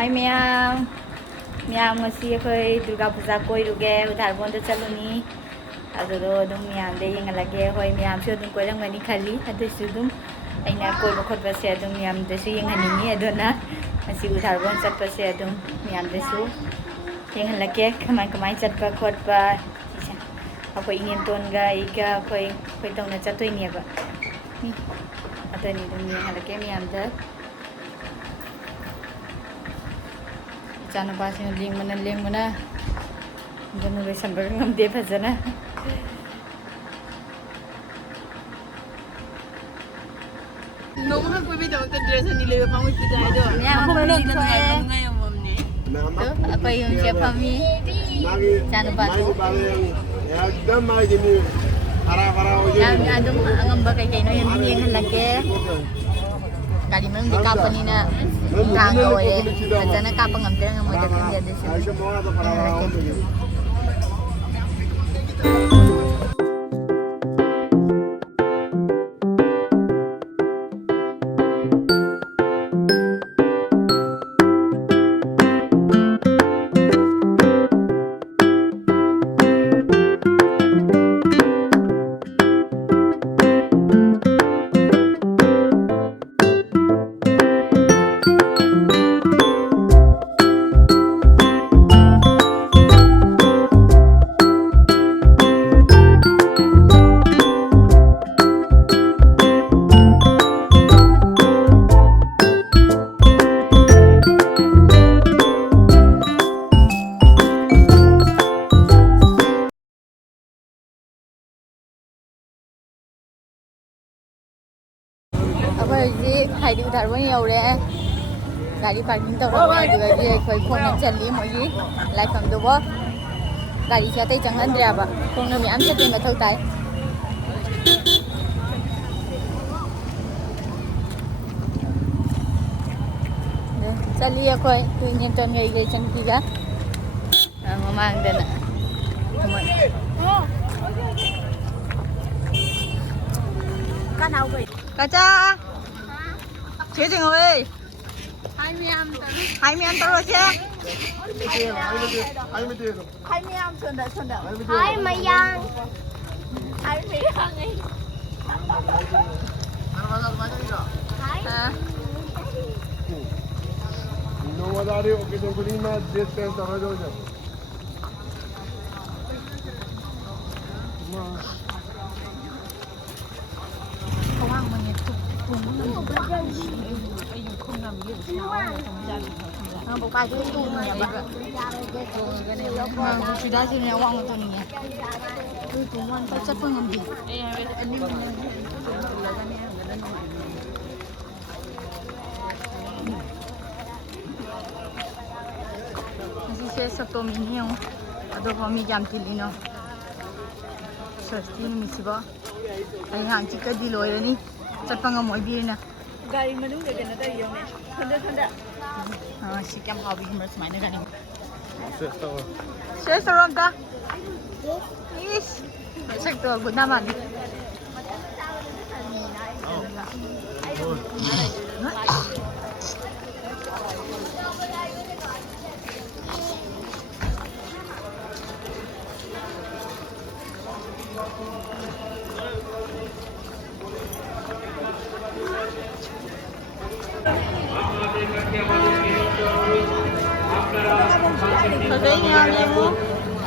Hai Miyam, Miyam ngasi akhoi Durga Puja koiruge Udharbonda chaluni adudo adum Miyam de yengalage hoi Miyam su adum koirangmani khali adusu adum aina koiba khotba se adum Miyam desu yenghaningi aduna ngasi Udharbon chatpa se adum Miyam desu yengalage kamai chatpa khotpa akhoi Ingentonga iga akhoi tongna chatoineba ni adani adum yengalage Miyam da Chana pasi na ling mana jangan lupa sambil ngambil pasana Nung aku bida ang dress ni Leo pamit kita itu. Aku belum Ngayon ngayon mom ni. tuh apa yang siap kami jangan lupa tuh एकदम मागे मी हरा yang adum ngambak kayak gini yang lagi kali memang di kapan ini na kanggo eh macam kapang ngambil nggak mau datang jadi sih आयुष्य मोहना तो फरा Jadi hai di Udharbon ya udah gari parking tawra juga dia koi phone na chali moi lai pham do bo gari cha tai changan dra ba phone na mi am cha tin thau tai chali ya koi tu nyen ton ngai gai chan ki ga mamang dana kan hau gai kacha chế trình ơi hai mươi em tao rồi chứ आई में दे दो hai mươi em xuân đợi Hai Mayang. hai mươi em ấy नो वादारे okay जो कुनी में देश पे तरह जो không ăn mà nhiệt không làm gì được không bọc bài cái tu mà nhà bạn mà sudah sih nih uang itu nih chất phương làm gì masih saya satu mini yang ada kami jam tili no sesti ni misi ba ay hang chika di loy ni chat pang amoy bi na Gari manung ke kena tayo ni. Thanda. si kam hawi humra smai na gani सेस्टा Saya seorang kah? Is. Besok tu aku nama ni.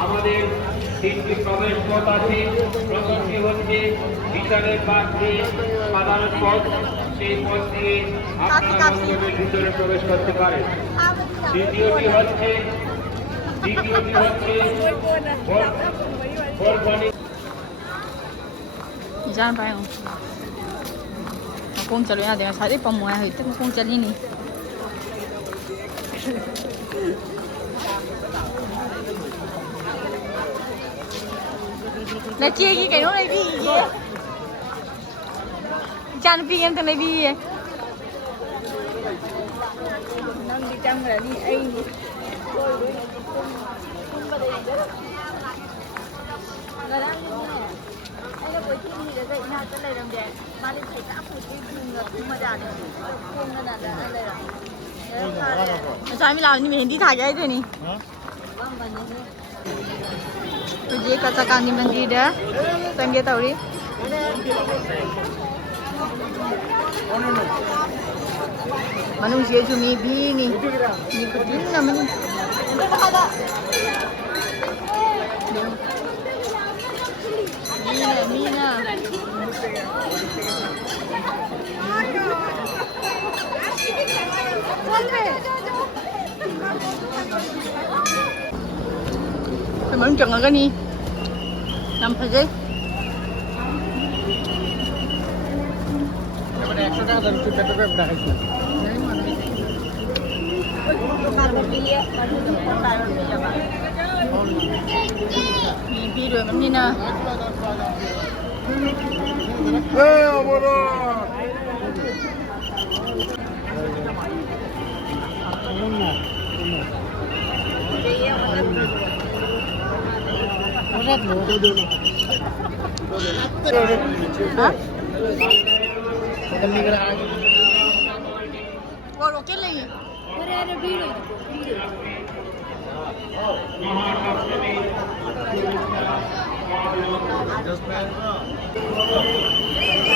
আমাদের তিনটি প্রবেশ পথ আছে প্রথমটি হচ্ছে বিচারের পাশে সাধারণ পথ সেই পথ দিয়ে আপনারা মন্দিরের ভিতরে প্রবেশ করতে পারেন দ্বিতীয়টি হচ্ছে Jangan payung. Aku cari ada yang sari pemuai itu aku cari ni. Là chia cái nốt này đi. Chan phi em tao này đi. Nang di jam ra ni ai ni. Anh buổi chiều thì để dậy nào cho lấy làm đẹp. Mà đi thấy cả phụ cái dùng là không mà đạt được. Không nên là anh lấy làm. Sao mình làm như mình đi thả cái thôi nè. Tôi chỉ có chắc ăn mình đi đó. Sang cái tàu đi. Manung siya chumibi ni. Ni ko din naman. Mina. Tôi muốn chọn cái này. Làm phải gì? Mimpi rồi mình đi nè. amore! Hả? Rồi cái gì?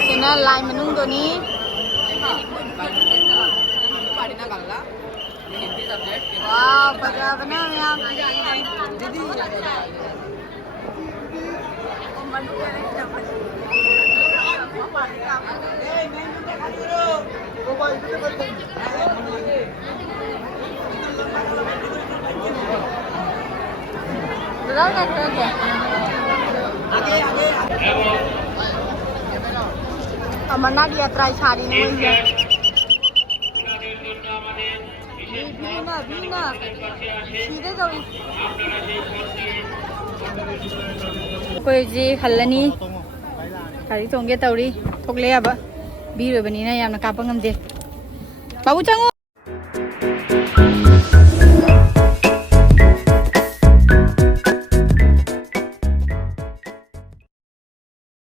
Cái này lại mình nungตัวนี้ Wow, pada benar ya. Betul kan tu? Amanah dia try cari ni ya. Bina. सीधे जाओ कोई जी खल्लनी खाली चोंगे तौरी थोकले अब बीर बनी ना याम कापा ngam de babu chango